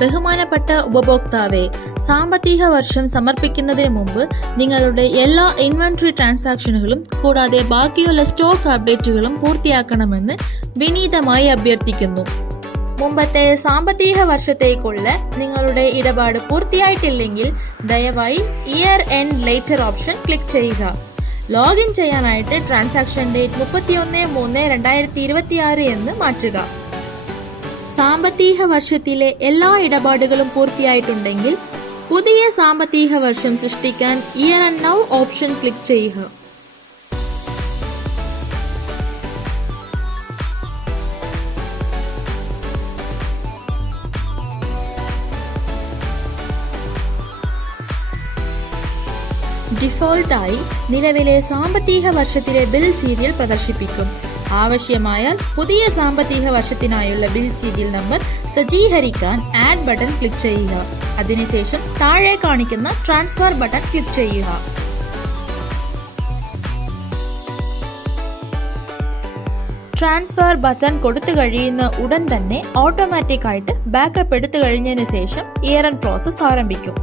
ബഹുമാനപ്പെട്ട ഉപഭോക്താവെ, സാമ്പത്തിക വർഷം സമർപ്പിക്കുന്നതിന് മുമ്പ് നിങ്ങളുടെ എല്ലാ ഇൻവെന്ററി ട്രാൻസാക്ഷനുകളും കൂടാതെ ബാക്കിയുള്ള സ്റ്റോക്ക് അപ്ഡേറ്റുകളും പൂർത്തിയാക്കണമെന്ന് വിനീതമായി അഭ്യർത്ഥിക്കുന്നു. മുമ്പത്തെ സാമ്പത്തിക വർഷത്തേക്കുള്ള നിങ്ങളുടെ ഇടപാട് പൂർത്തിയായിട്ടില്ലെങ്കിൽ ദയവായി year end later option click ചെയ്യുക. ലോഗിൻ ചെയ്യാനായിട്ട് ട്രാൻസാക്ഷൻ ഡേറ്റ് 31/3/2026 എന്ന് മാറ്റുക. സാമ്പത്തിക വർഷത്തിലെ എല്ലാ ഇടപാടുകളും പൂർത്തിയായിട്ടുണ്ടെങ്കിൽ പുതിയ സാമ്പത്തിക വർഷം സൃഷ്ടിക്കാൻ year and now option click ചെയ്യുക. ഡിഫോൾട്ടായി നിലവിലെ സാമ്പത്തിക വർഷത്തിലെ ബിൽ സീരിയൽ പ്രദർശിപ്പിക്കും. ആവശ്യമായാൽ പുതിയ സാമ്പത്തിക വർഷത്തിനായുള്ള ബിൽ സീരിയൽ നമ്പർ സജ്ജീകരിക്കാൻ ആഡ് ബട്ടൺ ക്ലിക്ക് ചെയ്യുക. അതിനുശേഷം താഴെ കാണിക്കുന്ന ട്രാൻസ്ഫർ ബട്ടൺ ക്ലിക്ക് ചെയ്യുക. ട്രാൻസ്ഫർ ബട്ടൺ കൊടുത്തു കഴിയുന്ന ഉടൻ തന്നെ ഓട്ടോമാറ്റിക് ആയിട്ട് ബാക്കപ്പ് എടുത്തു കഴിഞ്ഞതിന് ശേഷം ഇയർ എൻഡ് പ്രോസസ് ആരംഭിക്കും.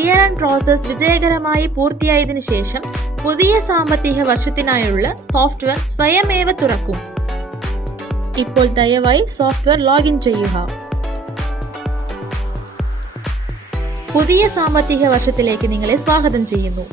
ഇയർ എൻഡ് പ്രോസസ് വിജയകരമായി പൂർത്തിയായതിനു ശേഷം പുതിയ സാമ്പത്തിക വർഷത്തിനായുള്ള സോഫ്റ്റ്വെയർ സ്വയമേവ തുറക്കും. ഇപ്പോൾ ദയവായി സോഫ്റ്റ്വെയർ ലോഗിൻ ചെയ്യുക. പുതിയ സാമ്പത്തിക വർഷത്തിലേക്ക് നിങ്ങളെ സ്വാഗതം ചെയ്യുന്നു.